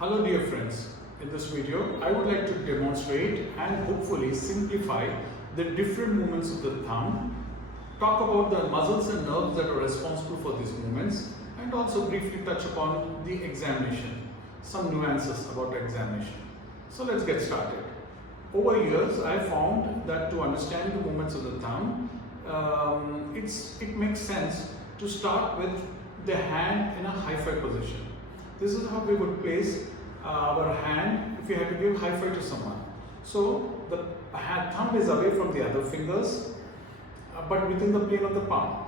Hello dear friends, in this video I would like to demonstrate and hopefully simplify the different movements of the thumb, talk about the muscles and nerves that are responsible for these movements, and also briefly touch upon the examination, some nuances about the examination. So let's get started. Over years I found that to understand the movements of the thumb, it makes sense to start with the hand in a high five position. This is how we would place our hand if you had to give high five to someone. So the thumb is away from the other fingers, but within the plane of the palm.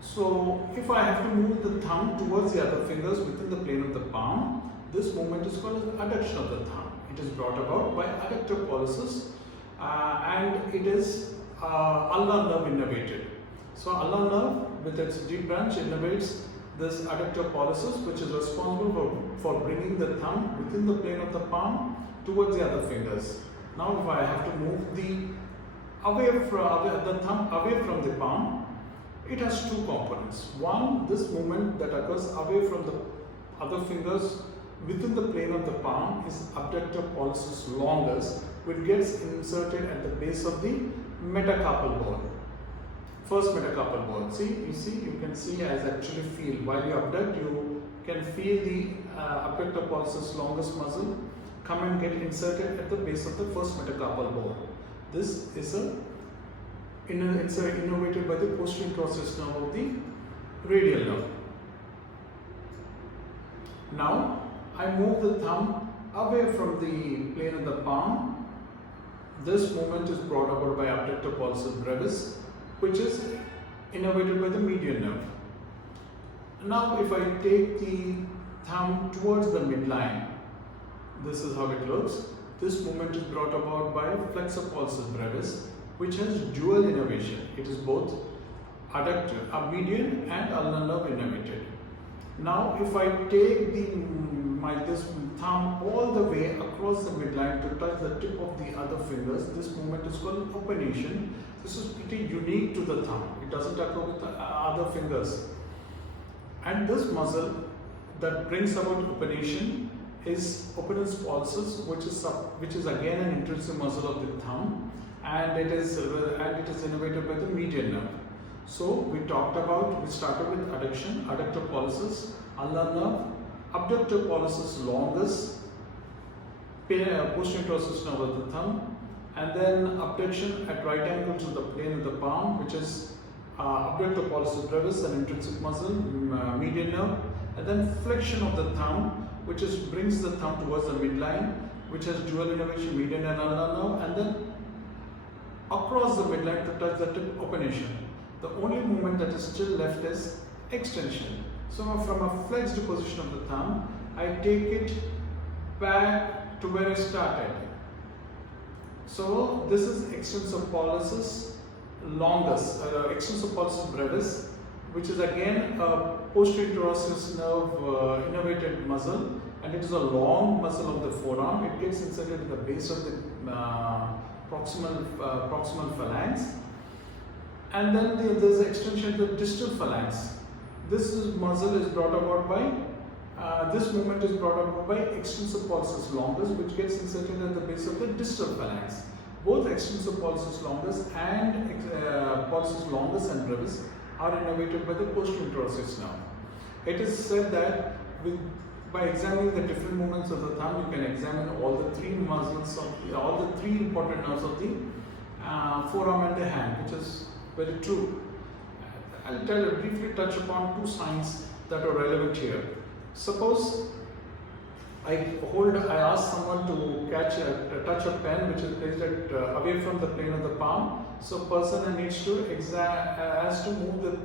So if I have to move the thumb towards the other fingers within the plane of the palm, this movement is called as adduction of the thumb. It is brought about by adductor pollicis and it is ulnar nerve innervated. So ulnar nerve with its deep branch innervates this adductor pollicis, which is responsible for bringing the thumb within the plane of the palm towards the other fingers. Now if I have to move the thumb away from the palm, it has two components. One, this movement that occurs away from the other fingers within the plane of the palm is adductor pollicis longus, which gets inserted at the base of the metacarpal bone. First metacarpal bone. You can see as actually feel while you abduct, you can feel the adductor pollicis longus muscle come and get inserted at the base of the first metacarpal bone. This is innervated by the posterior process nerve of the radial nerve. Now I move the thumb away from the plane of the palm. This movement is brought about by adductor pollicis brevis, which is innervated by the median nerve. Now if I take the thumb towards the midline, this is how it looks. This movement is brought about by flexor pollicis brevis, which has dual innervation. It is both adductor, median and ulnar nerve innervated. Now if I take this thumb all the way across the midline to touch the tip of the other fingers, this movement is called opination. This is pretty unique to the thumb. It doesn't occur with the other fingers. And this muscle that brings about opination is opinens pollicis, which is again an intrinsic muscle of the thumb, and it is innervated by the median nerve. So we started with adduction, adductor pollicis, ulnar nerve, abductor pollicis longus, posterior process nerve of the thumb, and then abduction at right angle to the plane of the palm, which is abductor pollicis brevis, an intrinsic muscle, median nerve, and then flexion of the thumb, which brings the thumb towards the midline, which has dual innervation, median and ulnar nerve, and then across the midline to touch the tip, opination. The only movement that is still left is extension. So from a flexed position of the thumb, I take it back to where I started. So this is extensor pollicis longus, extensor pollicis brevis, which is again a posterior process nerve innervated muscle, and it is a long muscle of the forearm. It gets inserted at the base of the proximal phalanx, and then there is extension to the distal phalanx. This muscle is brought about by, this movement is brought about by extensor pollicis longus, which gets inserted at the base of the distal phalanx. Both extensor pollicis longus and pollicis longus and brevis are innervated by the posterior process nerve. It is said that by examining the different movements of the thumb, you can examine all the three muscles all the three important nerves of the forearm and the hand, which is very true. I'll briefly touch upon two signs that are relevant here. Suppose I ask someone to touch a pen which is placed away from the plane of the palm. So person has to move the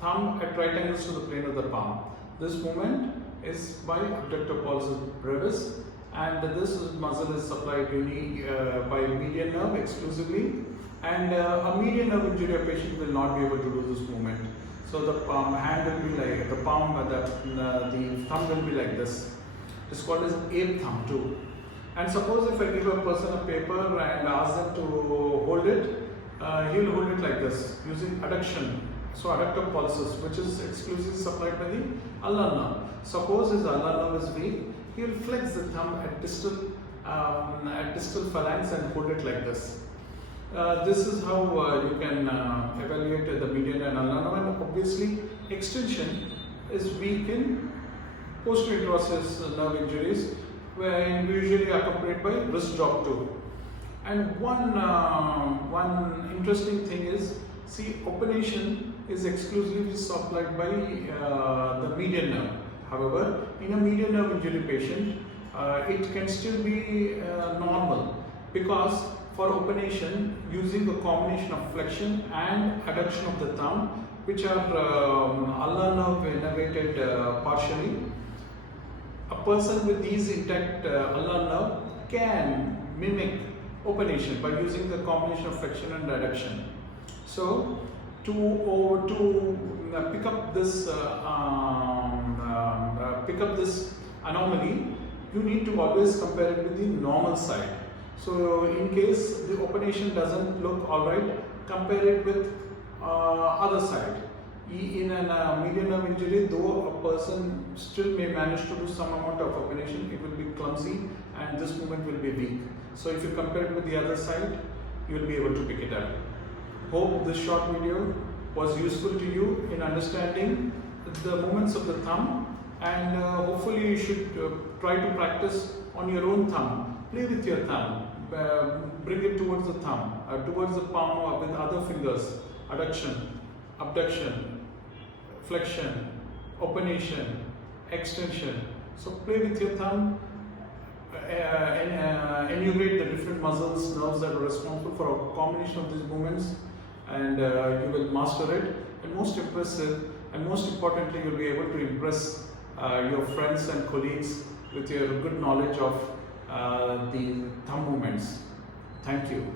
thumb at right angles to the plane of the palm. This movement is by adductor pollicis brevis, and this muscle is supplied by median nerve exclusively, and a median nerve injury patient will not be able to do this movement. So the hand will be like the thumb will be like this. It's called as ape thumb too. And suppose if I give a person a paper and ask them to hold it, he will hold it like this using adduction. So adductor pollicis, which is exclusively supplied by the ulnar nerve. Suppose his ulnar nerve is weak, he will flex the thumb at distal phalanx and hold it like this. This is how you can evaluate the median and ulnar nerve, and obviously extension is weak in posterior interosseous nerve injuries, where usually accompanied by wrist drop too. And one interesting thing is, see, opination is exclusively supplied by the median nerve. However, in a median nerve injury patient, it can still be normal, because for opination, using a combination of flexion and adduction of the thumb, which are ulnar nerve innervated partially, a person with these intact ulnar nerve can mimic opination by using the combination of flexion and adduction. So, to pick up this anomaly, you need to always compare it with the normal side. So, in case the opination doesn't look alright, compare it with other side. In a median nerve injury, though a person still may manage to do some amount of opination, it will be clumsy and this movement will be weak. So if you compare it with the other side, you will be able to pick it up. Hope this short video was useful to you in understanding the movements of the thumb, and hopefully you should try to practice on your own thumb. Play with your thumb, bring it towards the thumb, towards the palm, or with other fingers, adduction, abduction, flexion, opination, extension. So play with your thumb, enumerate the different muscles, nerves that are responsible for a combination of these movements, and you will master it. And most impressive, and most importantly, you will be able to impress your friends and colleagues with your good knowledge of the thumb movements. Thank you.